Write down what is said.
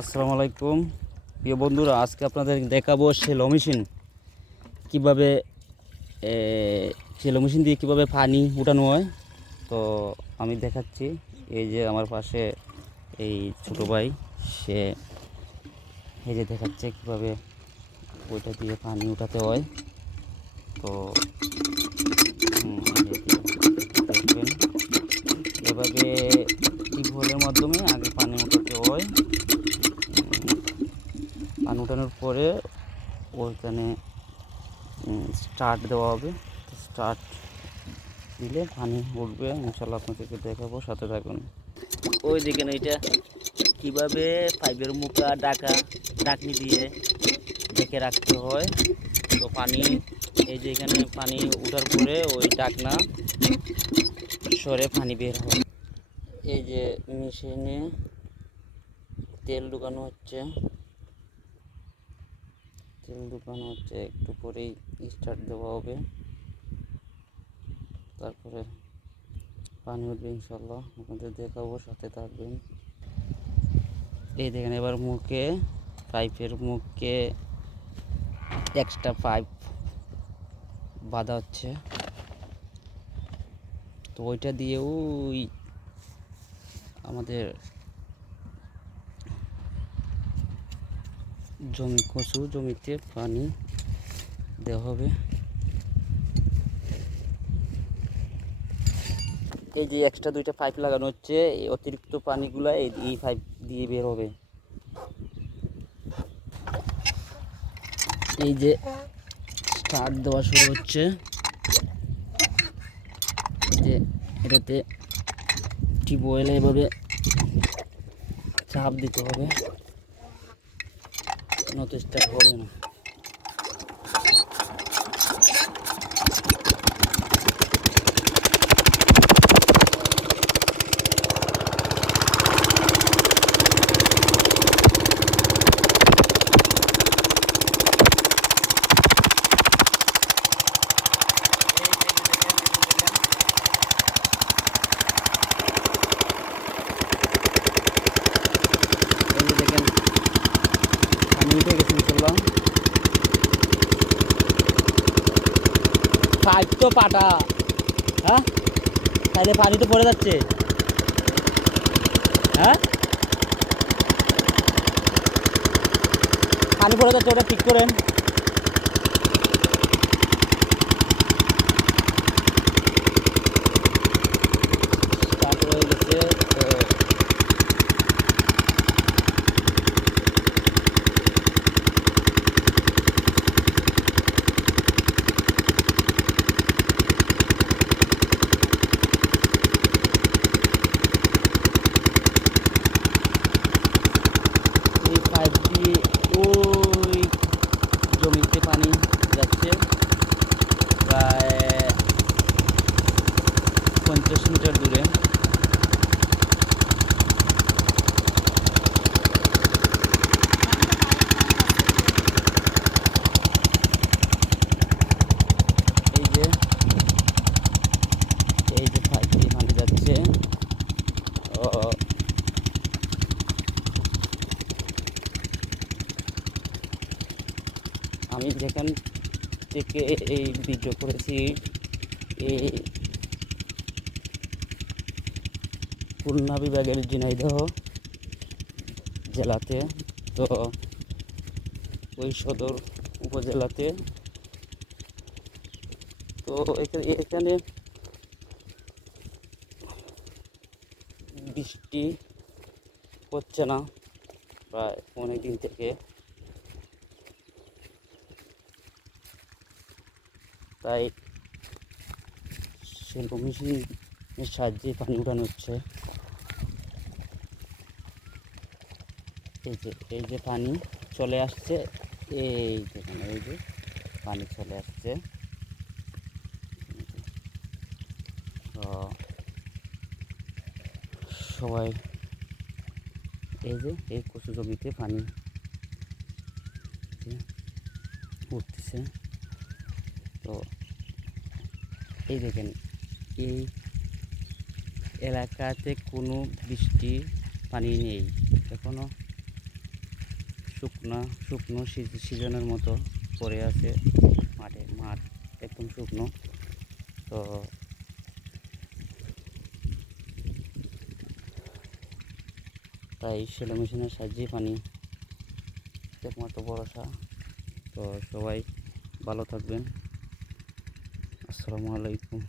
আসসালামু আলাইকুম প্রিয় বন্ধুরা, আজকে আপনাদের দেখাবো সেলো মেশিন কীভাবে সেলো মেশিন দিয়ে কীভাবে পানি উঠানো হয়। তো আমি দেখাচ্ছি। এই যে আমার পাশে এই ছোটো ভাই, সে এই যে দেখাচ্ছে কীভাবে ওইটা দিয়ে পানি উঠাতে হয়। তো দেখবেন এভাবে টিউবওয়েলের মাধ্যমে আগে পানি উঠাতে হয়। পানি উঠানোর পরে ওইখানে স্টার্ট দেওয়া হবে। স্টার্ট দিলে পানি উঠবে, ইনশাল্লাহ আপনাদেরকে দেখাবো, সাথে থাকুন। ওই দেখেন এইটা কীভাবে পাইপের মুখা ডাকনি দিয়ে ঢেকে রাখতে হয়। তো পানি এই যে এখানে পানি উঠার পরে ওই ডাকনা সরে পানি বের হয়। এই যে মেশিনে তেল ঢুকানো হচ্ছে, একটু পরেই স্টার্ট দেওয়া হবে, তারপরে পানি উঠবে, ইনশাল্লাহ আপনাদের দেখাবো, সাথে থাকবেন। এই দেখেন এবার পাইপের মুখে এক্সট্রা পাইপ বাঁধা হচ্ছে। তো ওইটা দিয়েও আমাদের কচু জমিতে পানি দেওয়া হবে। এই যে এক্সট্রা দুইটা পাইপ লাগানো হচ্ছে, এই অতিরিক্ত পানিগুলা এই পাইপ দিয়ে বের হবে। এই যে স্টার্ট দেওয়া শুরু হচ্ছে, যে এটাতে টিউবওয়েলে এভাবে চাপ দিতে হবে, নয়তো স্টার্ট হবে না। উঠে গেছি ইনশাল্লাহ। পাইপ তো পাটা, হ্যাঁ তাহলে পানি তো পড়ে যাচ্ছে। হ্যাঁ পানি পড়ে যাচ্ছে, ওটা ঠিক করেন। স্টার্ট হয়ে গেছে। তো এই পাইপ দিয়ে ওই জমিতে পানি যাচ্ছে প্রায় 50 মিটার দূরে। এই যে পাইপ দিয়ে পানি যাচ্ছে। আমি যেখান থেকে এই ভিডিও করেছি, এই খুলনা বিভাগের ঝিনাইদহ জেলাতে। তো ওই সদর উপজেলাতে। তো এখানে বৃষ্টি হচ্ছে না প্রায় অনেক দিন থেকে, তাই সেলো মেশিনের সাহায্যে পানি উঠানো হচ্ছে। এই যে পানি চলে আসছে, এই যেখানে এই যে পানি চলে আসছে। তো সবাই এই কচু জমিতে পানি উঠতেছে। তো এই দেখেন এই এলাকাতে কোনো বৃষ্টি পানি নেই এখনো। শুকনো শুকনো সিজনের মতো পড়ে আছে মাঠ একদম শুকনো। তো তাই শ্যালো মেশিনের সাহায্যে পানি একমাত্র ভরসা। তো সবাই ভালো থাকবেন। আসসালামু আলাইকুম।